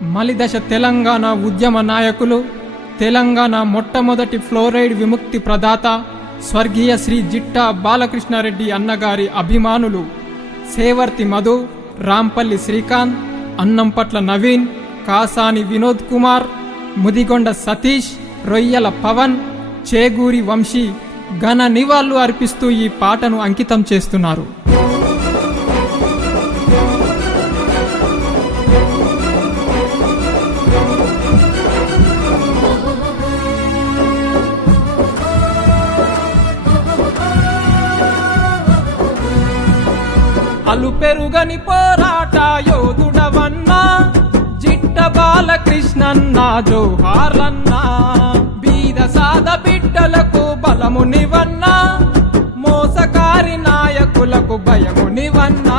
మలిదశ తెలంగాణ ఉద్యమ నాయకులు తెలంగాణ మొట్టమొదటి ఫ్లోరైడ్ విముక్తి ప్రదాత స్వర్గీయ శ్రీ జిట్టా బాలకృష్ణారెడ్డి అన్నగారి అభిమానులు సేవర్తి మధు రాంపల్లి శ్రీకాంత్ అన్నంపట్ల నవీన్ కాసాని వినోద్ కుమార్ ముదిగొండ సతీష్ రొయ్యల పవన్ చేగూరి వంశీ ఘన నివాళులు అర్పిస్తూ ఈ పాటను అంకితం చేస్తున్నారు. అలు పెరుగని పోరాట యోధుడవన్నా జిట్ట బాలకృష్ణన్న జోహార్లన్నా బీద సాద బిడ్డలకు బలమునివన్నా మోసకారి నాయకులకు భయమునివన్నా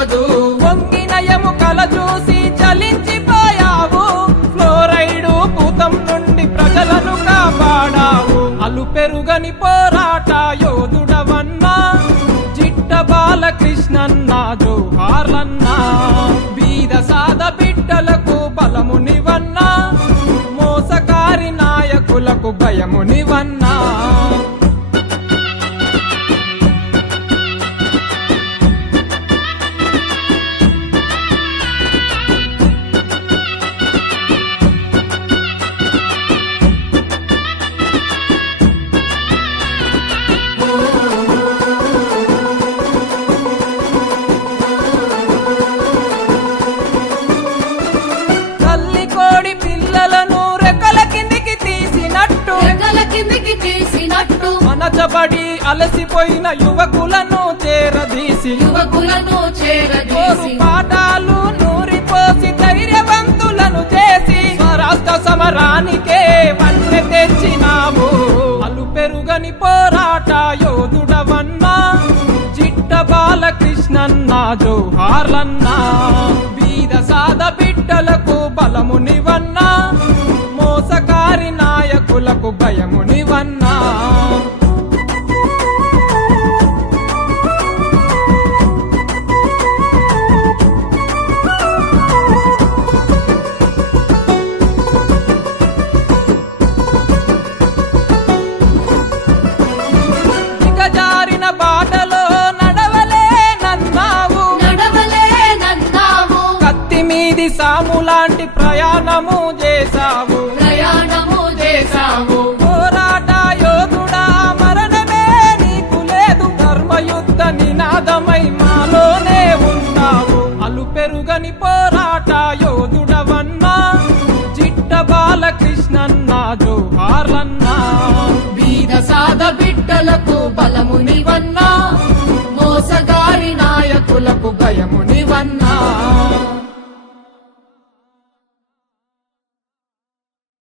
మరువదు వంగిన ఎముకల చూసి చలించిపోయావు. ఫ్లోరైడు పూతం నుండి ప్రజలను కాపాడావు. అలు పెరుగని పోరాట యోధుడవన్నా జిట్ట బాలకృష్ణన్న జోహార్లన్నా బీద సాద బిడ్డలకు బలమునివన్నా మోసకారి నాయకులకు భయమునివన్నా. అనచబడి అలసిపోయిన యువకులను చేరదీసి. యువకులను చేరదీసి. పాఠాలు నూరిపోసి ధైర్యవంతులను చేసి. స్వరాష్ట్ర సమరానికే వన్నె తెచ్చినావు. అలు పెరుగని పోరాట యోధుడవన్నా చిట్ట బాలకృష్ణన్న జోహార్లన్నా. బీద సాద బిడ్డలకు బలమునివన్నా మీది సాము లాంటి ప్రయాణము చేశావు. ప్రయాణము చేశావు. పోరాట యోధుడా మరణమే నీకు లేదు. ధర్మయుద్ధ నినాదమై మాలోనే ఉంటావు అలు పెరుగని పోరాట యోధుడవన్నా చిట్ట బాలకృష్ణన్న జోహార్లన్నా బీద సాద